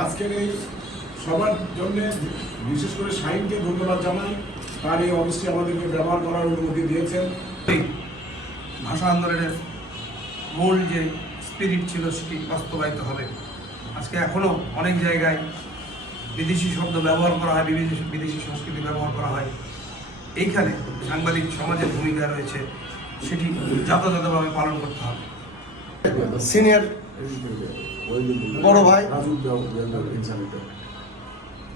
আজকের এই সবার জন্য বিশেষ করে শাহিনকে ধন্যবাদ জানাই, তার এই অবশ্যই আমাদেরকে ব্যবহার করার অনুমতি দিয়েছেন। ভাষা আন্দোলনের মূল যে স্পিরিট ছিল সেটি বাস্তবায়িত হবে। আজকে এখনও অনেক জায়গায় বিদেশি শব্দ ব্যবহার করা হয়, বিদেশি সংস্কৃতি ব্যবহার করা হয়। এইখানে সাংবাদিক সমাজের ভূমিকা রয়েছে, সেটি যথাযথভাবে পালন করতে হবে। সিনিয়র বড় ভাই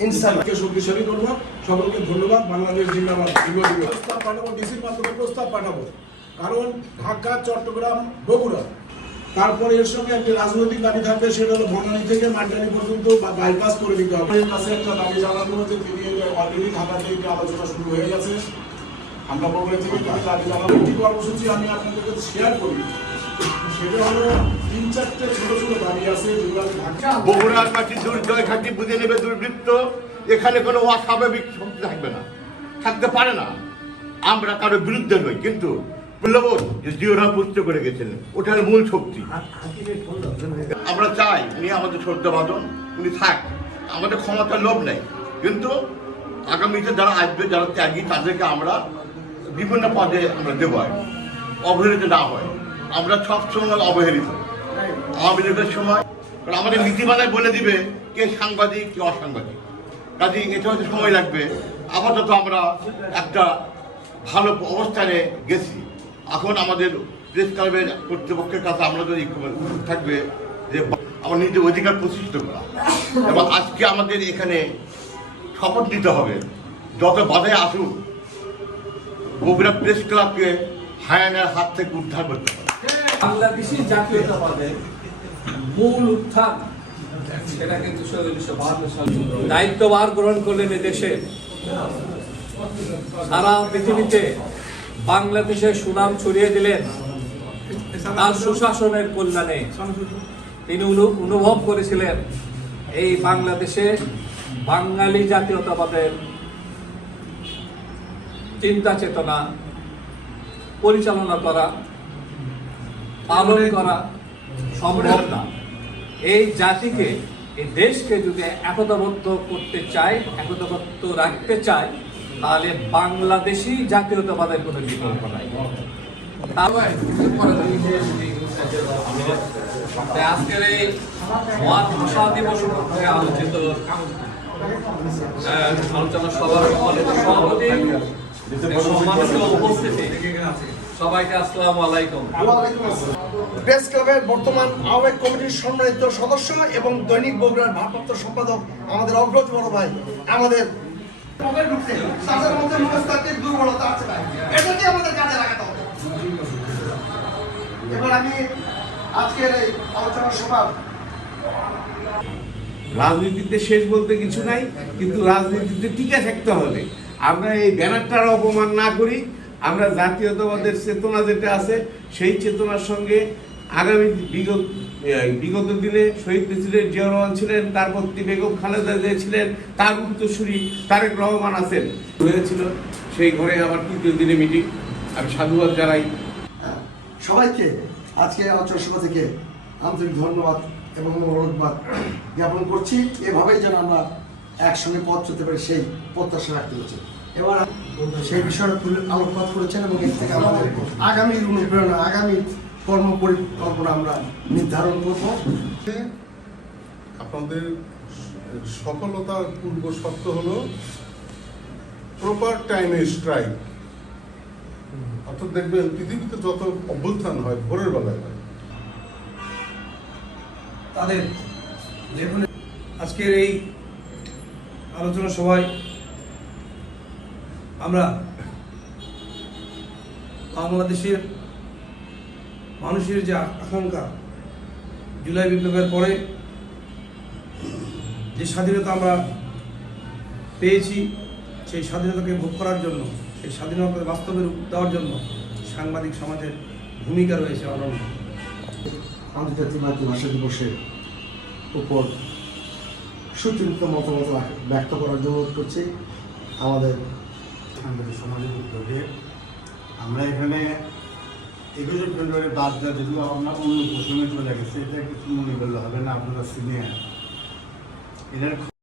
ইনসানকে শক্তিশালী করবো। সকলকে ধন্যবাদ। বাংলাদেশ জিন্দাবাদ। প্রস্তাব পাঠাবো, ডিসির মাধ্যমে প্রস্তাব পাঠাবো, কারণ ঢাকা, চট্টগ্রাম, বগুড়া, তারপরে এর সঙ্গে একটি রাজনৈতিক দাবি থাকবে, সেটা হলো বনানী থেকে মান্ডানি পর্যন্ত বাইপাস করে দিতে হবে। এর কাছে একটা দাবি জানানো হচ্ছে, তিনি অলরেডি ঢাকাতে একটি আলোচনা শুরু হয়ে গেছে। আমরা বগুড়া থেকে দাবি জানাবো। একটি কর্মসূচি আমি আপনাদের কাছে শেয়ার করি, সেটা হলো 3-4টে ছোট ছোট দাবি আছে, যেগুলো বগুড়ার মাটি দুর্জয় ঘাটি বুঝে নেবে দুর্বৃত্ত। এখানে কোনো অস্বাভাবিক শক্তি থাকবে না, থাকতে পারে না। আমরা কারোর বিরুদ্ধে নই, কিন্তু মূল্যবোধ যে জিওরা পুষ্ট করে গেছেন, ওটার মূল শক্তি। আমরা চাই উনি আমাদের শ্রদ্ধাভাজন, উনি থাক। আমাদের ক্ষমতার লোভ নেই, কিন্তু আগামীতে যারা আসবে, যারা ত্যাগী, তাদেরকে আমরা বিভিন্ন পদে আমরা দেব, অবহেলিত না হয়। আমরা সবসময় অবহেলিত। আওয়ামী লীগের সময় আমাদের নীতিমালায় বলে দিবে কে সাংবাদিক, কে অসাংবাদিক। কাজে এটা হয়তো সময় লাগবে। আপাতত আমরা একটা ভালো অবস্থানে গেছি। এখন আমাদের প্রেস ক্লাবের কর্তৃপক্ষের কাছে আমরা যদি থাকবে যে আমার নিজের অধিকার প্রতিষ্ঠিত করা, এবং আজকে আমাদের এখানে শপথ নিতে হবে, যত বাধায় আসুক বগুড়া প্রেস ক্লাবকে হায়ানার হাত থেকে উদ্ধার করতে হবে। বাংলাদেশি জাতীয়তাবাদের মূল উত্থান, সেটা কিন্তু 1952 সালে দায়িত্বভার গ্রহণ করলেন এদেশে। সারা পৃথিবীতে বাংলাদেশের সুনাম ছড়িয়ে দিলেন তার সুশাসনের কল্যাণে। তিনি অনুভব করেছিলেন এই বাংলাদেশে বাঙালি জাতীয়তাবাদের চিন্তা চেতনা পরিচালনা করা, পালন করা সম্ভব না। এই জাতিকে, এই দেশকে যদি একতাবদ্ধ করতে চায়, একতাবদ্ধ রাখতে চায়, তাহলে বাংলাদেশি জাতীয়তাবাদের কোনো বিকল্প নাই। আজকের এই মহান ভাষা দিবস উপলক্ষে আলোচিত আলোচনা সভার সম্মানিত সভাপতি, সম্মানিত উপস্থিতি, সবাইকে আসসালামু আলাইকুম। প্রেস ক্লাবের বর্তমান আহ্বায়ক কমিটির সম্মানিত সদস্য এবং দৈনিক বগুড়ার ভারপ্রাপ্ত সম্পাদক আমাদের অগ্রজ বড় ভাই, আমাদের দুর্বলতা আছে ভাই, এটাকে আমাদের কাজে লাগাতে হবে। এবার আমি আজকের এই আলোচনা সভা, রাজনীতিতে শেষ বলতে কিছু নাই, কিন্তু রাজনীতিতে টিকে থাকতে হবে। আমরা এই ব্যানারটার অপমান না করি। আমরা জাতীয়তাবাদের চেতনা যেটা আছে, সেই চেতনার সঙ্গে আগামী বিগত দিনে শহীদ প্রেসিডেন্ট জিয়া রহমান ছিলেন, তার পত্নী বেগম খালেদা জিয়া ছিলেন, তার উত্তরসূরি তারেক রহমান আছেন। হয়েছিল সেই ঘরে আমার 3য় দিনে মিটিং। আমি সাধুবাদ জানাই সবাইকে। আজকে আলোচনা সভা থেকে আন্তরিক ধন্যবাদ এবং অনুরোধবাদ জ্ঞাপন করছি। এভাবেই যেন আমরা একসঙ্গে পথ চলতে পারি, সেই প্রত্যাশা রাখতে হচ্ছে। এবার সেই বিষয়টা আলোকপাত করেছেন এবং এর থেকে আমাদের আগামীর অনুপ্রেরণা, আগামী কর্ম পরিকল্পনা আমরা নির্ধারণ করব। আপনাদের সফলতার পূর্ব শর্ত হলো প্রপার টাইমে স্ট্রাইক। অর্থাৎ দেখবেন পৃথিবীতে যত অভ্যুত্থান হয় ভোরের বেলায় হয়। তাদের আজকের এই আলোচনা সভায় আমরা বাংলাদেশের মানুষের যে আকাঙ্ক্ষা, জুলাই বিপ্লবের পরে যে স্বাধীনতা আমরা পেয়েছি, সেই স্বাধীনতাকে ভোগ করার জন্য, সেই স্বাধীনতা বাস্তবে রূপ দেওয়ার জন্য সাংবাদিক সমাজের ভূমিকা রয়েছে অনন্য। আন্তর্জাতিক মাতৃভাষা দিবসের উপর সুচিন্তিত মতামত ব্যক্ত করার জন্য অনুরোধ করছি। আমাদের সাংবাদিক সমাজের উদ্যোগে আমরা এখানে 21 ফেব্রুয়ারি বাদটা যদিও আমরা অন্য প্রসঙ্গে চলে গেছে, এটা কিছু মনে করলে হবে না, আপনারা সিনিয়র। এটার